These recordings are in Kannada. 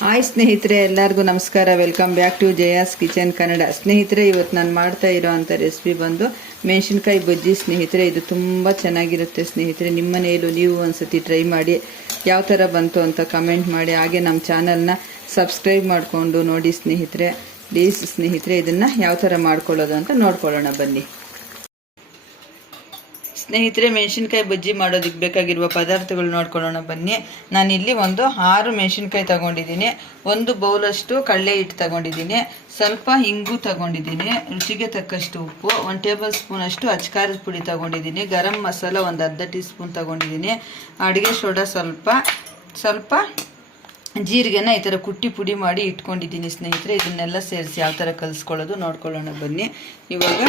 ಹಾಯ್ ಸ್ನೇಹಿತರೆ, ಎಲ್ಲರಿಗೂ ನಮಸ್ಕಾರ. Welcome back to Jaya's kitchen Kannada. ಸ್ನೇಹಿತರೆ, ಇವತ್ತು ನಾನು ಮಾಡ್ತಾ ಇರೋವಂಥ ರೆಸಿಪಿ ಬಂದು ಮೆಣಸಿನ್ಕಾಯಿ ಬಜ್ಜಿ. ಸ್ನೇಹಿತರೆ, ಇದು ತುಂಬ ಚೆನ್ನಾಗಿರುತ್ತೆ. ಸ್ನೇಹಿತರೆ, ನಿಮ್ಮ ಮನೆಯಲ್ಲೂ ನೀವು ಒಂದ್ಸತಿ ಟ್ರೈ ಮಾಡಿ ಯಾವ ಥರ ಬಂತು ಅಂತ ಕಮೆಂಟ್ ಮಾಡಿ. ಹಾಗೆ ನಮ್ಮ ಚಾನಲ್ನ ಸಬ್ಸ್ಕ್ರೈಬ್ ಮಾಡಿಕೊಂಡು ನೋಡಿ ಸ್ನೇಹಿತರೆ. ಪ್ಲೀಸ್ ಸ್ನೇಹಿತರೆ, ಇದನ್ನು ಯಾವ ಥರ ಮಾಡ್ಕೊಳ್ಳೋದು ಅಂತ ನೋಡ್ಕೊಳ್ಳೋಣ ಬನ್ನಿ. ಸ್ನೇಹಿತರೆ, ಮೆಣಸಿನ್ಕಾಯಿ ಬಜ್ಜಿ ಮಾಡೋದಕ್ಕೆ ಬೇಕಾಗಿರುವ ಪದಾರ್ಥಗಳು ನೋಡ್ಕೊಳ್ಳೋಣ ಬನ್ನಿ. ನಾನಿಲ್ಲಿ ಒಂದು 6 ಮೆಣಸಿನ್ಕಾಯಿ ತಗೊಂಡಿದ್ದೀನಿ. 1 ಬೌಲಷ್ಟು ಕಡಲೆ ಹಿಟ್ಟು ತಗೊಂಡಿದ್ದೀನಿ. ಸ್ವಲ್ಪ ಇಂಗು ತಗೊಂಡಿದ್ದೀನಿ. ರುಚಿಗೆ ತಕ್ಕಷ್ಟು ಉಪ್ಪು. 1 ಟೇಬಲ್ ಸ್ಪೂನಷ್ಟು ಅಚ್ಕಾರದ ಪುಡಿ ತಗೊಂಡಿದ್ದೀನಿ. ಗರಂ ಮಸಾಲ ಒಂದು ಅರ್ಧ ಟೀ ಸ್ಪೂನ್ ತಗೊಂಡಿದ್ದೀನಿ. ಅಡುಗೆ ಸೋಡಾ ಸ್ವಲ್ಪ ಜೀರಿಗೆನ ಈ ಥರ ಕುಟ್ಟಿ ಪುಡಿ ಮಾಡಿ ಇಟ್ಕೊಂಡಿದ್ದೀನಿ. ಸ್ನೇಹಿತರೆ, ಇದನ್ನೆಲ್ಲ ಸೇರಿಸಿ ಯಾವ ಥರ ಕಲಿಸ್ಕೊಳ್ಳೋದು ನೋಡ್ಕೊಳ್ಳೋಣ ಬನ್ನಿ. ಇವಾಗ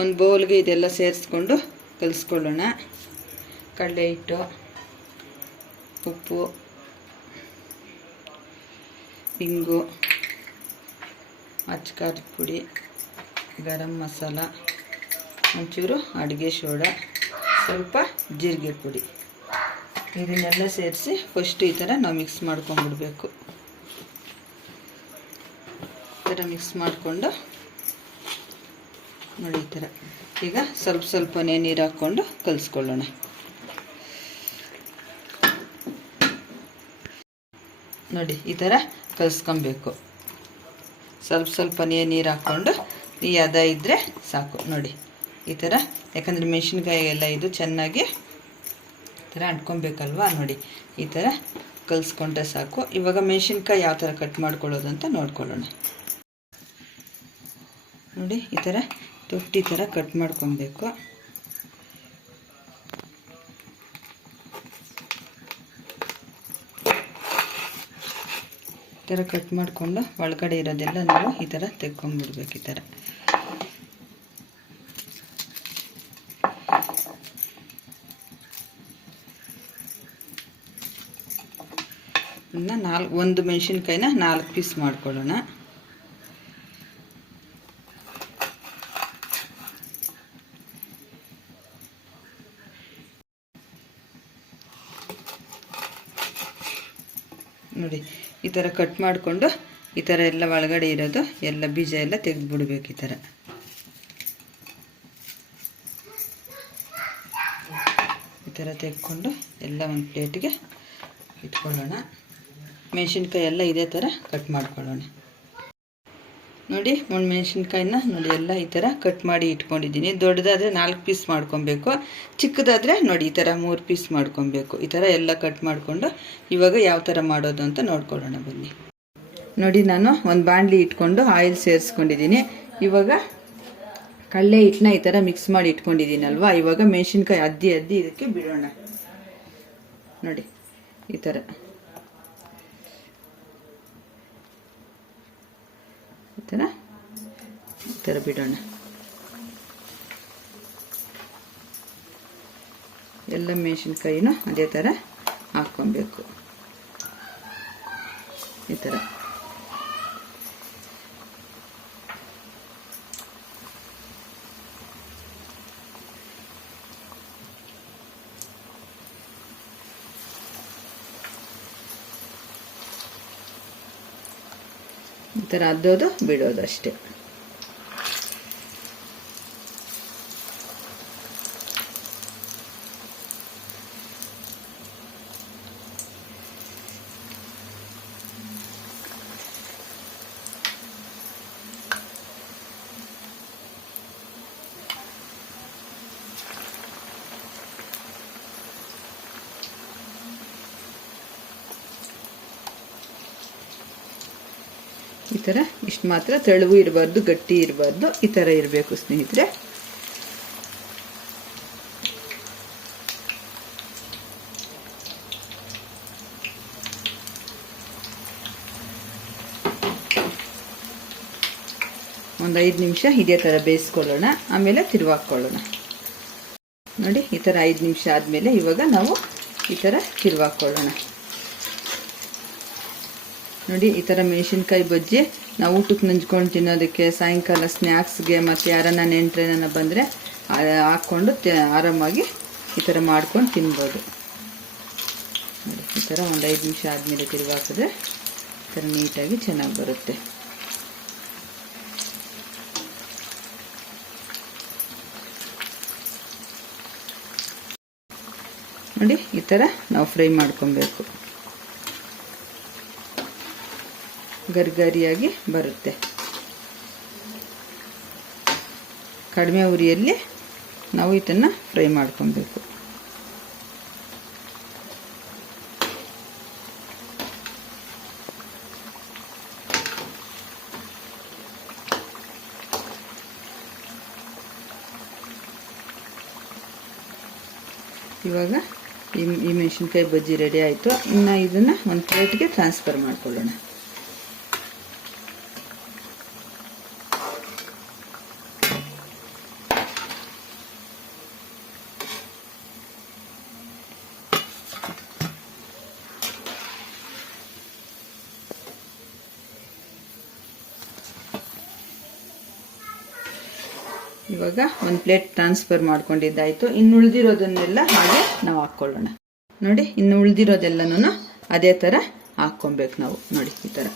ಒಂದು ಬೌಲ್ಗೆ ಇದೆಲ್ಲ ಸೇರಿಸ್ಕೊಂಡು ಕಲಿಸ್ಕೊಳ್ಳೋಣ. ಕಡಲೆ ಹಿಟ್ಟು, ಉಪ್ಪು, ಇಂಗು, ಅಚ್ಕಾರದ ಪುಡಿ, ಗರಂ ಮಸಾಲ, ಒಂಚೂರು ಅಡುಗೆ ಸೋಡಾ, ಸ್ವಲ್ಪ ಜೀರಿಗೆ ಪುಡಿ, ಇದನ್ನೆಲ್ಲ ಸೇರಿಸಿ ಫಸ್ಟ್ ಈ ಥರ ನಾವು ಮಿಕ್ಸ್ ಮಾಡ್ಕೊಂಡ್ಬಿಡ್ಬೇಕು. ಈ ಥರ ಮಿಕ್ಸ್ ಮಾಡಿಕೊಂಡು ನೋಡಿ, ಈ ಥರ ಈಗ ಸ್ವಲ್ಪನೇ ನೀರು ಹಾಕ್ಕೊಂಡು ಕಲಿಸ್ಕೊಳ್ಳೋಣ. ನೋಡಿ, ಈ ಥರ ಕಲಿಸ್ಕೊಬೇಕು. ಸ್ವಲ್ಪನೇ ನೀರು ಹಾಕ್ಕೊಂಡು ಈ ಹದ ಇದ್ದರೆ ಸಾಕು. ನೋಡಿ, ಈ ಥರ, ಯಾಕಂದರೆ ಮೆಣಸಿನ್ಕಾಯಿ ಎಲ್ಲ ಇದು ಚೆನ್ನಾಗಿ ಈ ಥರ ಅಂಟ್ಕೊಬೇಕಲ್ವಾ. ನೋಡಿ, ಈ ಥರ ಕಲಿಸ್ಕೊಂಡ್ರೆ ಸಾಕು. ಇವಾಗ ಮೆಣಸಿನ್ಕಾಯಿ ಯಾವ ಥರ ಕಟ್ ಮಾಡ್ಕೊಳ್ಳೋದು ಅಂತ ನೋಡ್ಕೊಳ್ಳೋಣ. ನೋಡಿ, ಈ ಥರ ತೊಟ್ಟಿ ಥರ ಕಟ್ ಮಾಡ್ಕೊಬೇಕು. ಈ ಥರ ಕಟ್ ಮಾಡಿಕೊಂಡು ಒಳಗಡೆ ಇರೋದೆಲ್ಲ ನಾವು ಈ ಥರ ತೆಕ್ಕೊಂಡ್ಬಿಡ್ಬೇಕು. ಈ ಥರ ಒಂದು ಮೆಣಸಿನ್ಕಾಯಿನ 4 ಪೀಸ್ ಮಾಡ್ಕೊಳ್ಳೋಣ. ನೋಡಿ, ಈ ಥರ ಕಟ್ ಮಾಡಿಕೊಂಡು ಈ ಥರ ಎಲ್ಲ ಒಳಗಡೆ ಇರೋದು ಎಲ್ಲ ಬೀಜ ಎಲ್ಲ ತೆಗೆದುಬಿಡ್ಬೇಕು. ಈ ಥರ ತೆಗೆದುಕೊಂಡು ಎಲ್ಲ ಒಂದು ಪ್ಲೇಟ್ಗೆ ಇಟ್ಕೊಳ್ಳೋಣ. ಮೆಣಸಿನ್ಕಾಯಿ ಎಲ್ಲ ಇದೇ ಥರ ಕಟ್ ಮಾಡ್ಕೊಳ್ಳೋಣ. ನೋಡಿ, ಒಂದು ಮೆಣಸಿನ್ಕಾಯಿನ ನೋಡಿ ಎಲ್ಲ ಈ ಥರ ಕಟ್ ಮಾಡಿ ಇಟ್ಕೊಂಡಿದ್ದೀನಿ. ದೊಡ್ಡದಾದರೆ 4 ಪೀಸ್ ಮಾಡ್ಕೊಬೇಕು. ಚಿಕ್ಕದಾದರೆ ನೋಡಿ ಈ ಥರ 3 ಪೀಸ್ ಮಾಡ್ಕೊಬೇಕು. ಈ ಥರ ಎಲ್ಲ ಕಟ್ ಮಾಡಿಕೊಂಡು ಇವಾಗ ಯಾವ ಥರ ಮಾಡೋದು ಅಂತ ನೋಡ್ಕೊಳ್ಳೋಣ ಬನ್ನಿ. ನೋಡಿ, ನಾನು ಒಂದು ಬಾಣಲಿ ಇಟ್ಕೊಂಡು ಆಯಿಲ್ ಸೇರಿಸ್ಕೊಂಡಿದ್ದೀನಿ. ಇವಾಗ ಕಡಲೆ ಹಿಟ್ಟನ್ನ ಈ ಥರ ಮಿಕ್ಸ್ ಮಾಡಿ ಇಟ್ಕೊಂಡಿದ್ದೀನಲ್ವಾ. ಇವಾಗ ಮೆಣಸಿನ್ಕಾಯಿ ಅದ್ದಿ ಇದಕ್ಕೆ ಬಿಡೋಣ. ನೋಡಿ, ಈ ಥರ ಬಿಡೋಣ. ಎಲ್ಲ ಮೆಣಸಿನ್ಕಾಯಿನೂ ಅದೇ ಥರ ಹಾಕ್ಕೊಬೇಕು. ಈ ಥರ ಅದ್ದೋದು ಬಿಡೋದು ಅಷ್ಟೇ. ಈ ಥರ ಇಷ್ಟು ಮಾತ್ರ, ತೆಳುವು ಇರಬಾರ್ದು, ಗಟ್ಟಿ ಇರಬಾರ್ದು. ಈ ಥರ ಇರಬೇಕು ಸ್ನೇಹಿತರೆ. ಒಂದು 5 ನಿಮಿಷ ಇದೇ ಥರ ಬೇಯಿಸ್ಕೊಳ್ಳೋಣ. ಆಮೇಲೆ ತಿರುವಾಕೊಳ್ಳೋಣ. ನೋಡಿ, ಈ ಥರ 5 ನಿಮಿಷ ಆದಮೇಲೆ ಇವಾಗ ನಾವು ಈ ಥರ ತಿರುವಾಕೊಳ್ಳೋಣ. ನೋಡಿ, ಈ ಥರ ಮೆಣಸಿನ್ಕಾಯಿ ಬಜ್ಜಿ ನಾವು ಊಟಕ್ಕೆ ನಂಚ್ಕೊಂಡು ತಿನ್ನೋದಕ್ಕೆ, ಸಾಯಂಕಾಲ ಸ್ನ್ಯಾಕ್ಸ್ಗೆ, ಮತ್ತು ಯಾರನ್ನ ನೆಂಟ್ರೇನ ಬಂದರೆ ಹಾಕ್ಕೊಂಡು ಆರಾಮಾಗಿ ಈ ಥರ ಮಾಡ್ಕೊಂಡು ತಿನ್ಬೋದು. ಈ ಥರ ಒಂದು 5 ನಿಮಿಷ ಆದಮೇಲೆ ತಿರುಗಿ ಹಾಕಿದ್ರೆ ಈ ಥರ ನೀಟಾಗಿ ಚೆನ್ನಾಗಿ ಬರುತ್ತೆ. ನೋಡಿ ಈ ಥರ ನಾವು ಫ್ರೈ ಮಾಡ್ಕೊಬೇಕು. ಗರಿಗರಿಯಾಗಿ ಬರುತ್ತೆ. ಕಡಿಮೆ ಉರಿಯಲ್ಲಿ ನಾವು ಇದನ್ನು ಫ್ರೈ ಮಾಡ್ಕೊಬೇಕು. ಇವಾಗ ಈ ಮೆಣಸಿನ್ಕಾಯಿ ಬಜ್ಜಿ ರೆಡಿ ಆಯಿತು. ಇನ್ನು ಇದನ್ನು ಒಂದು ಪ್ಲೇಟ್ಗೆ ಟ್ರಾನ್ಸ್ಫರ್ ಮಾಡ್ಕೊಳ್ಳೋಣ. ಇವಾಗ ಒಂದು ಪ್ಲೇಟ್ ಟ್ರಾನ್ಸ್ಫರ್ ಮಾಡ್ಕೊಂಡಿದ್ದಾಯಿತು. ಇನ್ನು ಉಳಿದಿರೋದನ್ನೆಲ್ಲ ಹಾಗೆ ನಾವು ಹಾಕ್ಕೊಳ್ಳೋಣ. ನೋಡಿ, ಇನ್ನು ಉಳಿದಿರೋದೆಲ್ಲನೂ ಅದೇ ಥರ ಹಾಕ್ಕೊಬೇಕು ನಾವು. ನೋಡಿ ಈ ಥರ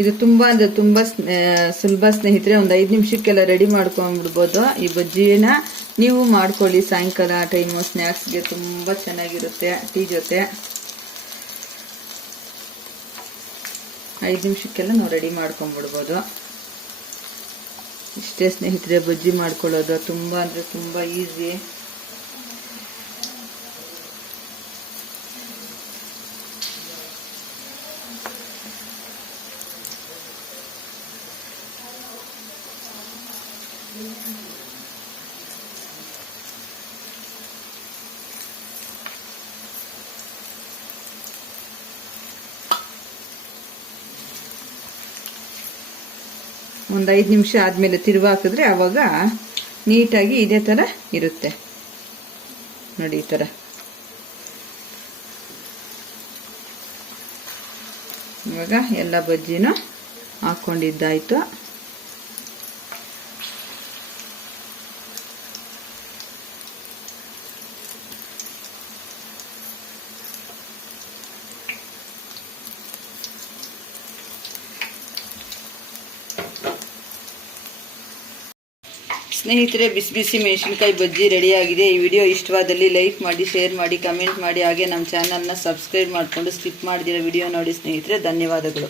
ಇದು ತುಂಬ ಅಂದರೆ ತುಂಬ ಸುಲಭ ಸ್ನೇಹಿತರೆ. ಒಂದು 5 ನಿಮಿಷಕ್ಕೆಲ್ಲ ರೆಡಿ ಮಾಡ್ಕೊಂಡ್ಬಿಡ್ಬೋದು. ಈ ಬಜ್ಜಿನ ನೀವು ಮಾಡ್ಕೊಳ್ಳಿ. ಸಾಯಂಕಾಲ ಟೈಮು ಸ್ನ್ಯಾಕ್ಸ್ಗೆ ತುಂಬ ಚೆನ್ನಾಗಿರುತ್ತೆ. ಟೀ ಜೊತೆ 5 ನಿಮಿಷಕ್ಕೆಲ್ಲ ನಾವು ರೆಡಿ ಮಾಡ್ಕೊಂಡ್ಬಿಡ್ಬೋದು. ಇಷ್ಟೇ ಸ್ನೇಹಿತರೆ, ಬಜ್ಜಿ ಮಾಡ್ಕೊಳ್ಳೋದು ತುಂಬ ಅಂದರೆ ತುಂಬ ಈಸಿ. ಒಂದು 5 ನಿಮಿಷ ಆದಮೇಲೆ ತಿರುವು ಹಾಕಿದ್ರೆ ಆವಾಗ ನೀಟಾಗಿ ಇದೇ ಥರ ಇರುತ್ತೆ. ನೋಡಿ ಈ ಥರ. ಇವಾಗ ಎಲ್ಲ ಬಜ್ಜಿನೂ ಹಾಕ್ಕೊಂಡಿದ್ದಾಯಿತು. ಸ್ನೇಹಿತರೆ, ಬಿಸಿ ಬಿಸಿ ಮೆಣಸಿನ್ಕಾಯಿ ಬಜ್ಜಿ ರೆಡಿಯಾಗಿದೆ. ಈ ವಿಡಿಯೋ ಇಷ್ಟವಾದಲ್ಲಿ ಲೈಕ್ ಮಾಡಿ, ಶೇರ್ ಮಾಡಿ, ಕಮೆಂಟ್ ಮಾಡಿ. ಹಾಗೆ ನಮ್ಮ ಚಾನಲ್ನ ಸಬ್ಸ್ಕ್ರೈಬ್ ಮಾಡಿಕೊಂಡು ಸ್ಕಿಪ್ ಮಾಡಿದಿರೋ ವಿಡಿಯೋ ನೋಡಿ ಸ್ನೇಹಿತರೆ. ಧನ್ಯವಾದಗಳು.